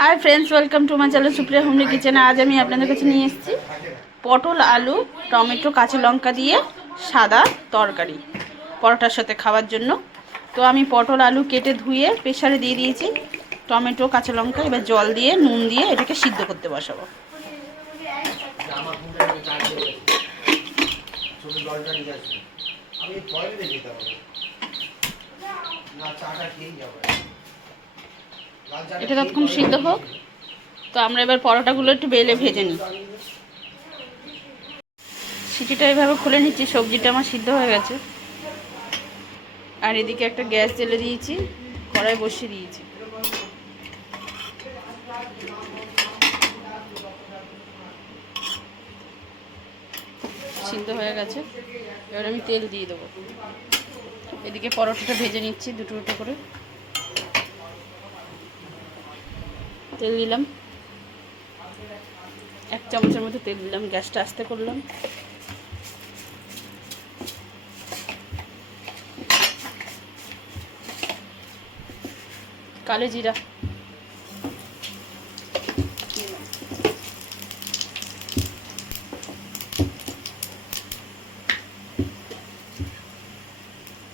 Hi friends, welcome to my channel Supriya homely kitchen. আজ আমি আপনাদের কাছে নিয়ে এসেছি পটল, আলু, টমেটো, কাঁচা লঙ্কা দিয়ে সাদা তরকারি পরোটার সাথে খাওয়ার জন্য। তো আমি পটল আলু কেটে ধুয়ে প্রেসারে দিয়ে দিয়েছি, টমেটো কাঁচা লঙ্কা এবার জল দিয়ে নুন দিয়ে এটাকে সিদ্ধ করতে বসাবো। এটা ততক্ষণ সিদ্ধ হোক। তো আমরা এবার পরোটাগুলো একটু বেলে ভেজে নিই। সিটিটা এভাবে খুলে নিচ্ছি, সবজিটা আমার সিদ্ধ হয়ে গেছে। আর এদিকে একটা গ্যাস জ্বেলে দিয়েছি, কড়াই বসিয়ে দিয়েছি। সিদ্ধ হয়ে গেছে, এবার আমি তেল দিয়ে দেবো। এদিকে পরোটাটা ভেজে নিচ্ছি দুটো দুটো করে। তেল দিলাম, 1 চামচের মতো তেল দিলাম। গ্যাসটা আস্তে করলাম। কালো জিরা,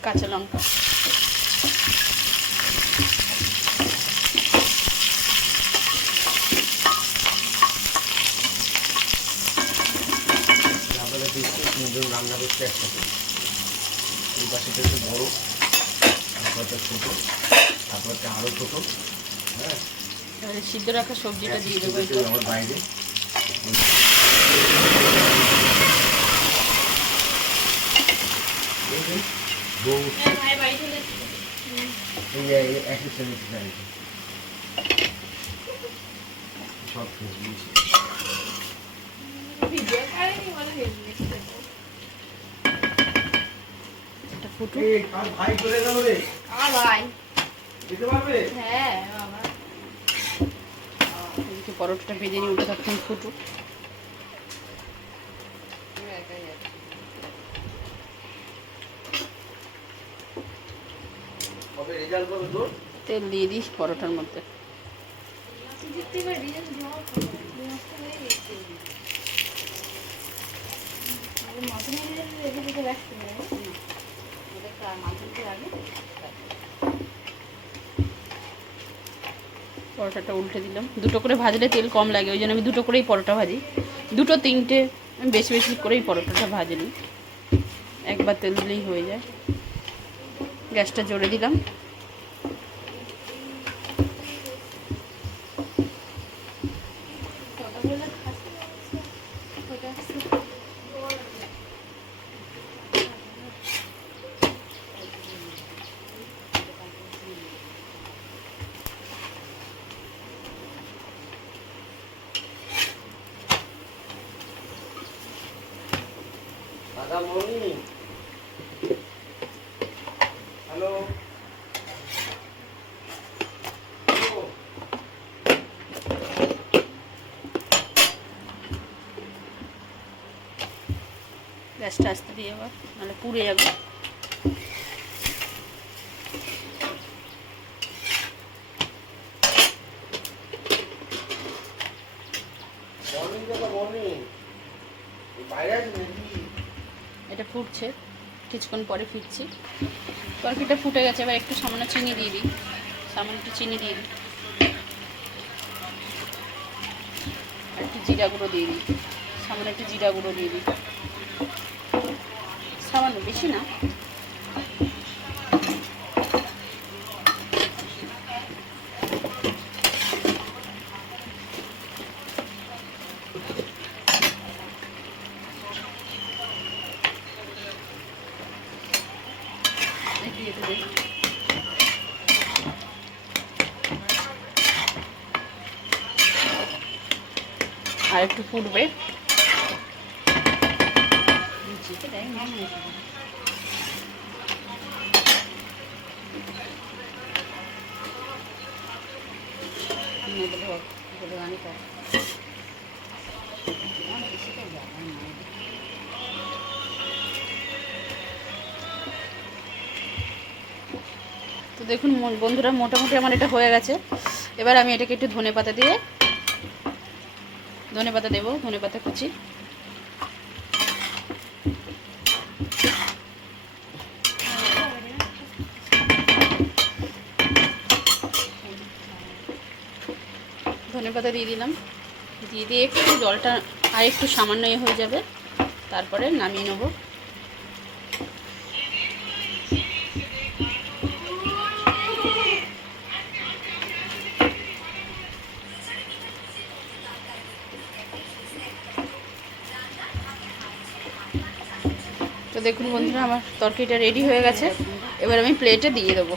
কাঁচা লঙ্কা, রান্না করতে একসাথে এই পাশেটা একটু বড়ো, তারপরটা ছোটো, তারপরটা আরও ছোটো। হ্যাঁ, সিদ্ধ রাখা সবজিটা দিয়ে দেবো আমার বাইরে। সব পরোটাটা ভেজে নিয়ে উঠে থাকতাম ফুটুক। তেল দিয়ে দিস পরোটার মধ্যে। পরোটাটা উল্টে দিলাম। দুটো করে ভাজলে তেল কম লাগে, ওই জন্য আমি দুটো করেই পরোটা ভাজি। দুটো তিনটে আমি বেশি বেশি করেই পরোটাটা ভাজি নিই, একবার তেল দিলেই হয়ে যায়। গ্যাসটা জোরে দিলাম। হ্যালো, গ্যাসটা আস্তে দিয়ে আবার, নাহলে পুড়ে যাবে। এটা ফুটছে, কিছুক্ষণ পরে ফিরছি। তরকারিটা ফুটে গেছে, এবার একটু সামান্য চিনি দিয়ে দিই। সামান্য একটু চিনি দিয়ে দিই, আর একটু জিরা গুঁড়ো দিয়ে দিই। সামান্য একটু জিরা গুঁড়ো দিয়ে দিই, সামান্য, বেশি না। আর একটু ফুটবে। তো দেখুন বন্ধুরা, মোটামুটি আমার এটা হয়ে গেছে। এবার আমি এটাকে একটু ধনেপাতা দিয়ে ধনেপাতা দেবো, ধনেপাতা কুচি। ধনেপাতা দিয়ে দিলাম, দিয়ে একটু জলটা আর একটু সামান্য হয়ে যাবে, তারপরে নামিয়ে নেব। তো দেখুন বন্ধুরা, আমার তরকারিটা রেডি হয়ে গেছে। এবার আমি প্লেটে দিয়ে দেবো।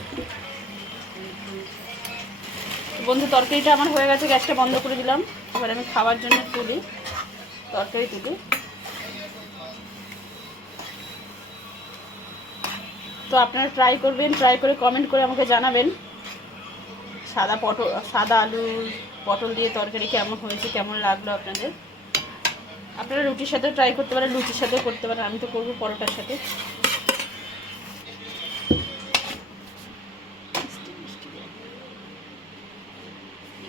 বন্ধু, তরকারিটা আমার হয়ে গেছে, গ্যাসটা বন্ধ করে দিলাম। এবার আমি খাওয়ার জন্য তরকারি তুলি। তো আপনারা ট্রাই করবেন, ট্রাই করে কমেন্ট করে আমাকে জানাবেন সাদা আলুর পটল দিয়ে তরকারি কেমন হয়েছে, কেমন লাগলো আপনাদের। আপনারা রুটির সাথেও ট্রাই করতে পারেন, লুচির সাথেও করতে পারেন, আমি তো করবো পরোটার সাথে।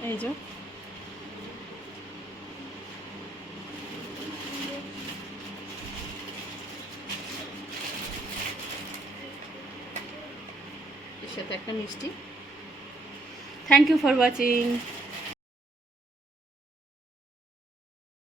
এই যে এর সাথে একটা মিষ্টি। Thank you for watching.